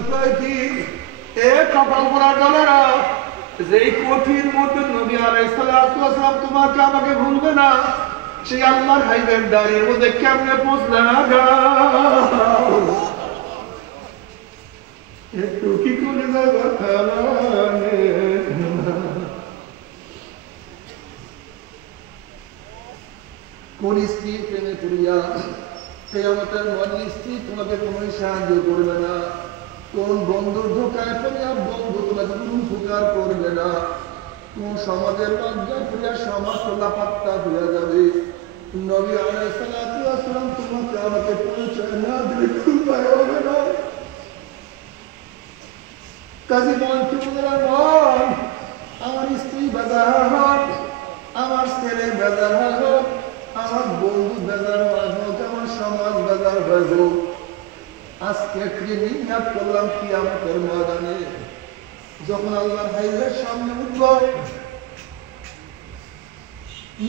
উপায় কি? এ কপাল পোড়া দলেরা, যেই কঠিন মধ্যে নবী আলাইহিস সালাতু ওয়াস সালাম তোমাকে আমাকে ভুলবে না, সেই আল্লাহর হাইবের দাঁড়িয়ে মধ্যে কেমনে পৌঁছলে না গা? একটু কি করে কথা কোন স্ত্রী প্রেমে পড়িয়া কিয়ামতের মধ্যে স্ত্রী তোমাকে কোনো সাহায্য করবে না, কোন বন্ধুর ধোকায় পড়িয়া বন্ধু তোমাকে কোনো উপকার করবে না, কোন সমাজের লজ্জায় পড়িয়া সমাজ লাপাত্তা হইয়া যাবে। নবী আলাইহিস সালাতু ওয়াস সালাম তোমাকে আমাকে পরিচয় না দিলে উপায় হবে না। কাজী বন্ধুরা বল, আমার স্ত্রী বেজার হোক, আমার ছেলে বেজার হোক, আমার বন্ধু বেজার হোক, আমার সমাজ বেজার হোক, আজকে নিয়াত করলাম কিয়ামতের ময়দানে যখন আল্লাহর হাইবের সামনে উঠব,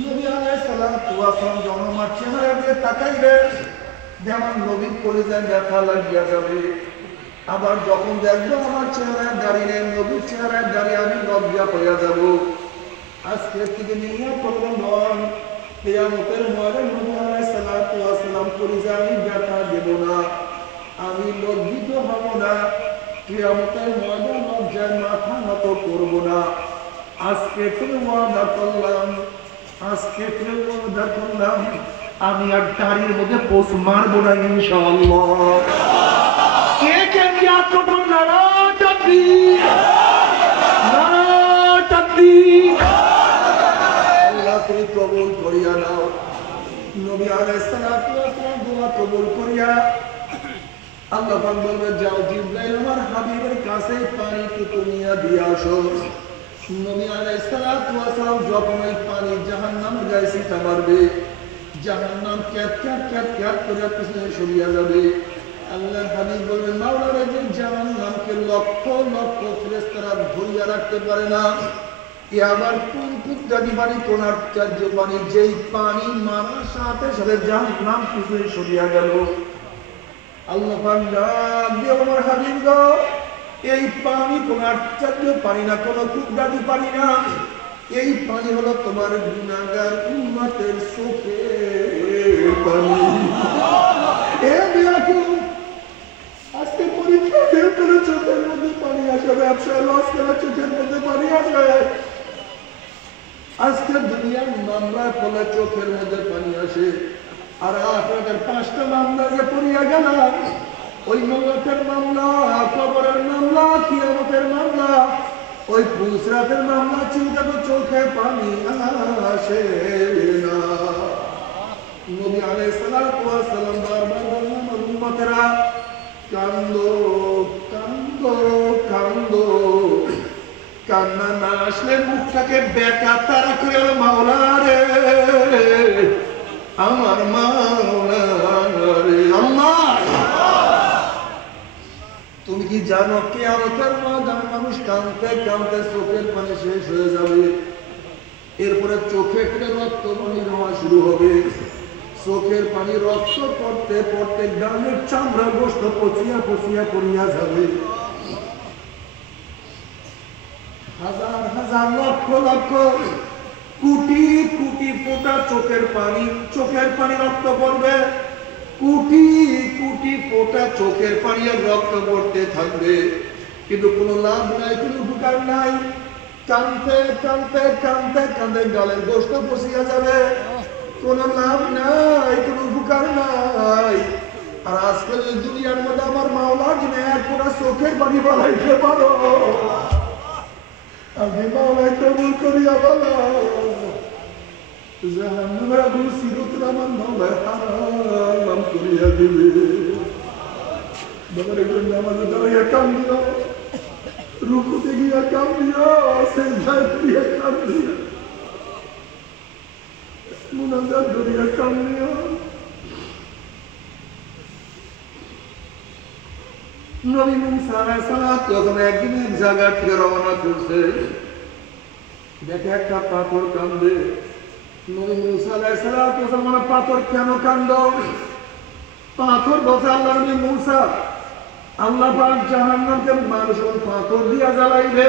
নবী আলাইহিস সালাতু ওয়াস সালাম যখন আমার চেহারা দিয়ে তাকাইবে, যেমন নবীর কলিজায় ব্যথা লাগিয়া যাবে। আবার যখন দেখবো আমার চেহারায় দাঁড়িয়ে নবীর চেহারায় দাঁড়িয়ে আমি লজ্জা হইয়া যাব। আজকে থেকে নিয়াত করলাম নন কিয়ামতের ময়দানে নবী আলাইহিস সালাতু ওয়াস সালাম কলিজায় আমি ব্যথা দেব না, আমি লজ্জিত হব না, কিয়ামতের ময়দানে লজ্জায় মাথা নত করব না। আজকে তুমি ওয়াদা করলাম, আজকে তুমি ওয়াদা করলাম, আমি আর দাড়ির মধ্যে পোষ মারব না ইনশাআল্লাহ। কে কে নিয়াত করবেন? নারা তাকবীর, নারা তাকবীর। আল্লাহ তুমি কবুল করিয়া নাও। নবী আলাইহিস সালাতু ওয়াস সালাম দোয়া কবুল করিয়া আল্লাহ পাক বলবেন, যাও জিবরাইল আমার হাবিবের কাছে পানি টুকু নিয়ে দিয়ে আসো। নবী আলাইহিস সালাতু ওয়াস সালাম যখন ওই পানি জাহান্নামের গায়ে ছিটা মারবে, জাহান্নাম ক্যাট ক্যাট ক্যাট ক্যাট করে পিছনে সরিয়া যাবে। আল্লাহর হাবিব বলবেন, মাওলানা যে জাহান্নামকে লক্ষ লক্ষ ফেরেশতারা ধরিয়া রাখতে পারে না, এ আবার কোন কুদরতি পানি, কোন আশ্চর্য পানি, যেই পানি মারার সাথে সাথে জাহান্নাম পিছনে সরিয়া গেল। আল্লাহ পাক ডাক দিয়ে আমার হাবিব গো, এই পানি কোন আশ্চর্য পানি না, কোন কুদরতি পানি না, এই পানি হলো তোমার গুনাহগার উম্মতের চোখের পানি। এ বিয়াকুম, আজকে পরীক্ষা ফেল করে চোখের মধ্যে পানি আসে, ব্যবসায় লস করে চোখের মধ্যে পানি আসে, আজকে দুনিয়ার মামলায় ফলে চোখের মধ্যে পানি আসে। আর আপনাদের 5টা মামলা যে পড়িয়া গেলাম, ওই মৌতের মামলা, কবরের মামলা, কিয়ামতের মামলা, ওই পুসরাতের মামলা চিন্তা তো চোখে পানি আসে না। নবী আলাইহিস সালাতু ওয়াস সালাম বারবার বললেন, উম্মতেরা কান্দো কান্দো কান্দো, কান্না না আসলে মুখটাকে বেকা তারা করে মাওলা রে, আমার মাওলা রে, আল্লাহ। তুমি কি জানো কিয়ামতের ময়দানে মানুষ কাঁদতে কাঁদতে চোখের পানি শেষ হয়ে যাবে, এরপরে চোখে থেকে রক্ত পানি হওয়া শুরু হবে। চোখের পানি রক্ত পড়তে পড়তে গালের চামড়া গোশত পচিয়া পচিয়া পড়িয়া যাবে। হাজার হাজার লক্ষ লক্ষ কোটি কোটি ফোঁটা চোখের পানি রক্ত পড়বে, কোটি কোটি ফোঁটা চোখের পানি আর রক্ত পড়তে থাকবে, কিন্তু কোনো লাভ নাই, কোনো উপকার নাই। কাঁদতে কাঁদতে কাঁদতে কাঁদতে গালের গোশত পচিয়া যাবে, কোনো লাভ নাই, কোনো উপকার নাই। আর আজকে দুনিয়ার মধ্যে আমার মাওলা যিনি এক পুরা চোখের পানি বানাইতে পারো, আমি মাওলাই কবুল করিয়া বলো, জাহান্নামের আগুন চিরতরে আমার মাওলাই হারাম করিয়া দিবে। বাবার একজন নামাজে দাঁড়িয়ে কান্দিও, রুকুতে গিয়া কান্দিও, সেজদায় গিয়া কান্দিও, মুনাজাত করিয়া কান্দিও। নবী মুসা আলাইহিস সালাম যখন একদিন এক জায়গা থেকে রওনা করছে, দেখে একটা পাথর কান্দে। নবী মুসা আলাইহিস সালাম পাথর কেন কান্দ? পাথর বলছে, আল্লাহ নবী মুসা আল্লাহ পাক জাহান্নামকে মানুষের পাথর দিয়া জ্বালাইবে।